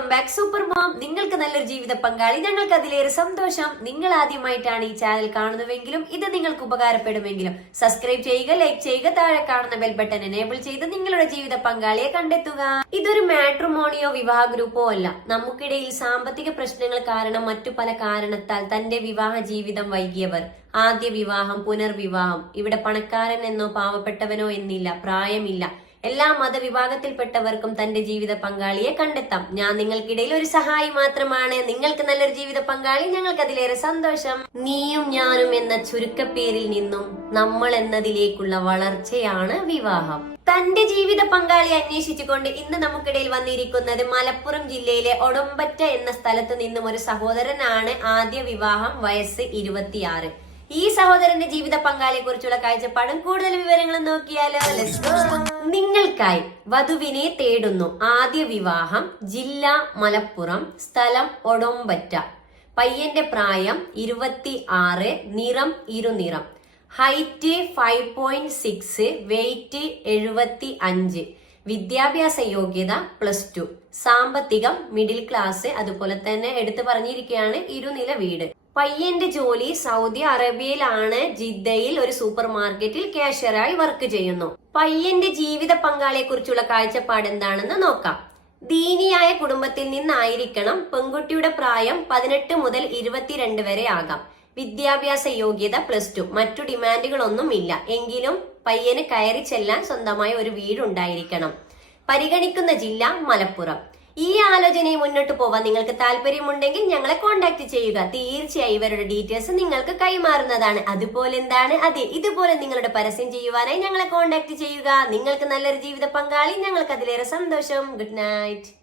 Welcome back super mom. നിങ്ങൾക്ക് നല്ലൊരു ജീവിത പങ്കാളി, ഞങ്ങൾക്ക് അതിലേറെ സന്തോഷം. നിങ്ങൾ ആദ്യമായിട്ടാണ് ഈ ചാനൽ കാണുന്നതെങ്കിലും ഇത് നിങ്ങൾക്ക് ഉപകാരപ്പെടുമെങ്കിലും സബ്സ്ക്രൈബ് ചെയ്യുക, ലൈക്ക് ചെയ്യുക, താഴെ കാണുന്ന ബെൽ ബട്ടൺ എനേബിൾ ചെയ്ത് നിങ്ങളുടെ ജീവിത പങ്കാളിയെ കണ്ടെത്തുക. ഇതൊരു മാട്രിമോണിയോ വിവാഹ ഗ്രൂപ്പോ അല്ല. നമുക്കിടയിൽ സാമ്പത്തിക പ്രശ്നങ്ങൾ കാരണം മറ്റു പല കാരണത്താൽ തന്റെ വിവാഹ ജീവിതം വൈകിയവർ, ആദ്യ വിവാഹം, പുനർവിവാഹം, ഇവിടെ പണക്കാരൻ എന്നോ പാവപ്പെട്ടവനോ എന്നില്ല, പ്രായമില്ല, എല്ലാ മതവിഭാഗത്തിൽപ്പെട്ടവർക്കും തന്റെ ജീവിത പങ്കാളിയെ കണ്ടെത്താം. ഞാൻ നിങ്ങൾക്കിടയിൽ ഒരു സഹായി മാത്രമാണ്. നിങ്ങൾക്ക് നല്ലൊരു ജീവിത പങ്കാളി, ഞങ്ങൾക്ക് അതിലേറെ സന്തോഷം. നീയും ഞാനും എന്ന ചുരുക്കപ്പേരിൽ നിന്നും നമ്മൾ എന്നതിലേക്കുള്ള വളർച്ചയാണ് വിവാഹം. തന്റെ ജീവിത പങ്കാളി അന്വേഷിച്ചുകൊണ്ട് ഇന്ന് നമുക്കിടയിൽ വന്നിരിക്കുന്നത് മലപ്പുറം ജില്ലയിലെ ഒടമ്പറ്റ എന്ന സ്ഥലത്ത് നിന്നും ഒരു സഹോദരനാണ്. ആദ്യ വിവാഹം, വയസ്സ് 26. ഈ സഹോദരന്റെ ജീവിത പങ്കാളിയെ കുറിച്ചുള്ള കാഴ്ചപ്പാടും കൂടുതൽ വിവരങ്ങളും നോക്കിയാലോ. നിങ്ങൾക്കായി വധുവിനെ തേടുന്നു. ആദ്യ വിവാഹം, ജില്ല മലപ്പുറം, സ്ഥലം ഒടൊമ്പറ്റ. പയ്യന്റെ പ്രായം 26, നിറം ഇരുനിറം, ഹൈറ്റ് 5.6, വെയിറ്റ് 75, വിദ്യാഭ്യാസ യോഗ്യത +2, സാമ്പത്തികം മിഡിൽ ക്ലാസ്. അതുപോലെ തന്നെ എടുത്തു പറഞ്ഞിരിക്കുകയാണ് ഇരുനില വീട്. പയ്യന്റെ ജോലി സൗദി അറേബ്യയിലാണ്. ജിദ്ദയിൽ ഒരു സൂപ്പർ മാർക്കറ്റിൽ കാഷ്യറായി വർക്ക് ചെയ്യുന്നു. പയ്യന്റെ ജീവിത പങ്കാളിയെ കുറിച്ചുള്ള കാഴ്ചപ്പാട് എന്താണെന്ന് നോക്കാം. ദീനിയായ കുടുംബത്തിൽ നിന്നായിരിക്കണം. പെൺകുട്ടിയുടെ പ്രായം 18 മുതൽ 22 വരെ ആകാം. വിദ്യാഭ്യാസ യോഗ്യത +2. മറ്റു ഡിമാൻഡുകളൊന്നും ഇല്ല. എങ്കിലും പയ്യന് കയറി ചെല്ലാൻ സ്വന്തമായ ഒരു വീടുണ്ടായിരിക്കണം. പരിഗണിക്കുന്ന ജില്ല മലപ്പുറം. ഈ ആലോചനയെ മുന്നോട്ട് പോവാൻ നിങ്ങൾക്ക് താല്പര്യമുണ്ടെങ്കിൽ ഞങ്ങളെ കോൺടാക്ട് ചെയ്യുക. തീർച്ചയായും ഇവരുടെ ഡീറ്റെയിൽസ് നിങ്ങൾക്ക് കൈമാറുന്നതാണ്. അതുപോലെ എന്താണ്, അതെ, ഇതുപോലെ നിങ്ങളുടെ പരസ്യം ചെയ്യുവാനായി ഞങ്ങളെ കോൺടാക്ട് ചെയ്യുക. നിങ്ങൾക്ക് നല്ലൊരു ജീവിത പങ്കാളി, ഞങ്ങൾക്ക് അതിലേറെ സന്തോഷം. Good night.